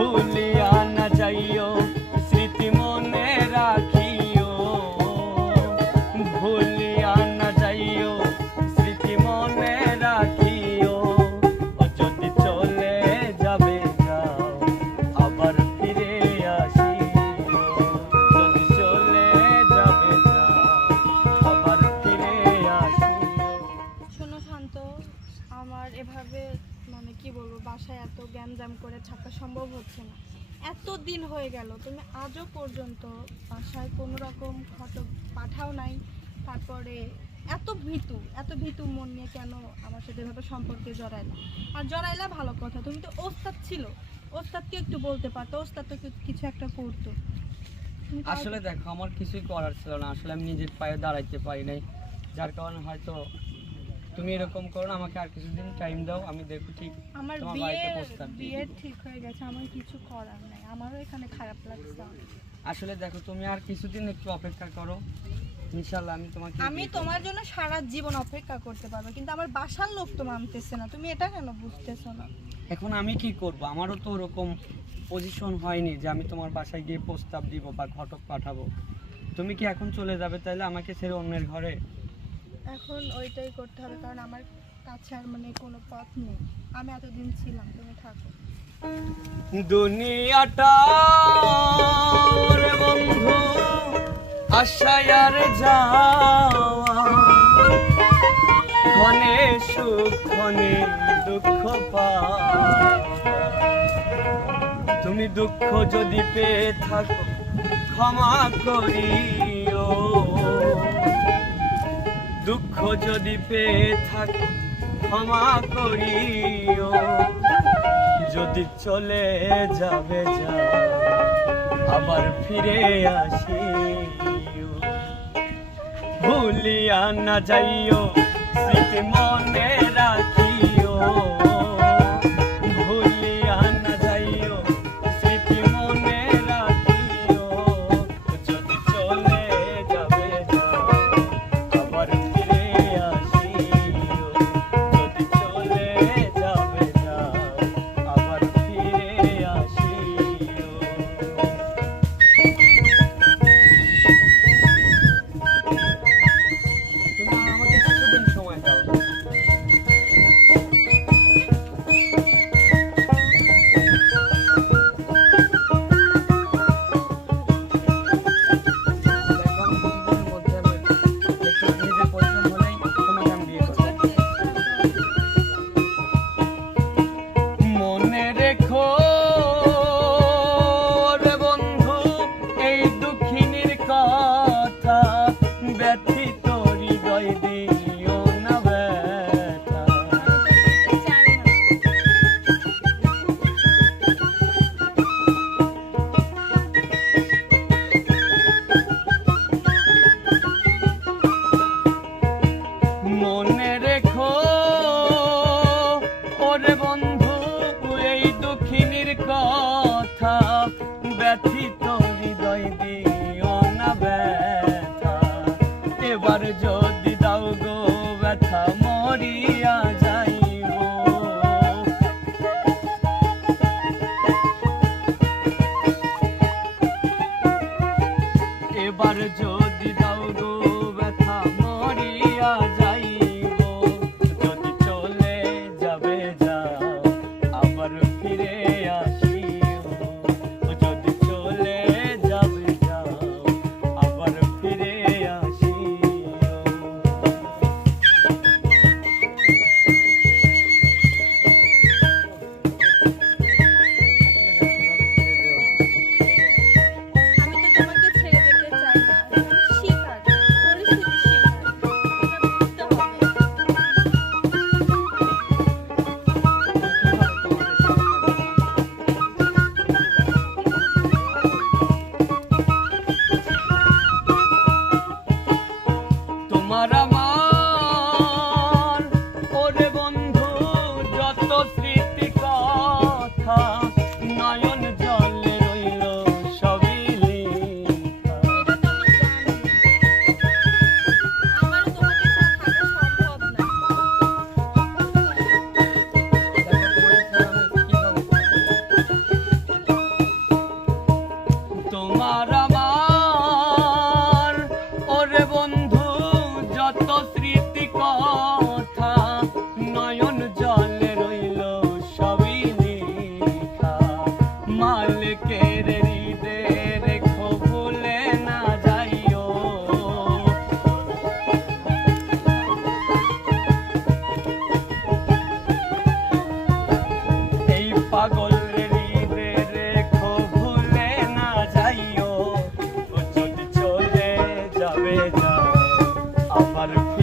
ভুলিয়া এত দিন হয়ে গেল, তুমি আজও পর্যন্ত বাসায় কোনো রকম ফটো পাঠাও নাই, তারপরে এত ভীতু এত ভীতু মন নিয়ে কেন আমার সাথে এভাবে সম্পর্কে জড়াইলা আর জড়াইলা ভালো কথা, তুমি তো ওস্তাদ ছিল, ওস্তাদকে একটু বলতে পারতো, ওস্তাদ তো কিছু একটা করতো। আসলে দেখো, আমার কিছুই করার ছিল না, আসলে আমি নিজের পায়ে দাঁড়াইতে পারি নাই, যার কারণে হয়তো তুমি এরকম করো না আমাকে আর কিছুদিন টাইম দাও আমি দেখো ঠিক আমার তোমার বিয়ে বাড়িতে প্রস্তাব দিয়ে বিয়ে দিবো। ঠিক হয়ে গেছে আমার কিছু করার নাই আমারও এখানে খারাপ লাগছে। আসলে দেখো তুমি আর কিছুদিন একটু অপেক্ষা করো ইনশাল্লাহ আমি তোমাকে আমি। তোমার জন্য সারা জীবন অপেক্ষা করতে পারব কিন্তু আমার বাসার লোক তো মানতেছে না তুমি এটা কেন বুঝতেছো না এখন আমি কি করব আমারও তো ওরকম পজিশন হয়নি যে আমি তোমার বাসায় গিয়ে প্রস্তাব দিব বা ঘটক পাঠাবো তুমি কি এখন চলে যাবে তাহলে আমাকে ছেড়ে অন্যের ঘরে এখন ওইটাই করতে হবে, কারণ আমার কাছে আর মানে কোনো পথ নেই। আমি এতদিন ছিলাম, তুমি থাকো। দুনিয়াটা বন্ধু, আশায় আর যাওয়া। সুখ দুঃখ পাওয়া। তুমি দুঃখ যদি পেয়ে থাকো, ক্ষমা করিও। দুঃখ যদি পেয়ে থাকে, ক্ষমা করিও। যদি চলে যাবে যা, আবার ফিরে আসি ভুলিয়া না যাইও, স্মৃতি মনে রাখিও। vida, o Hallelujah.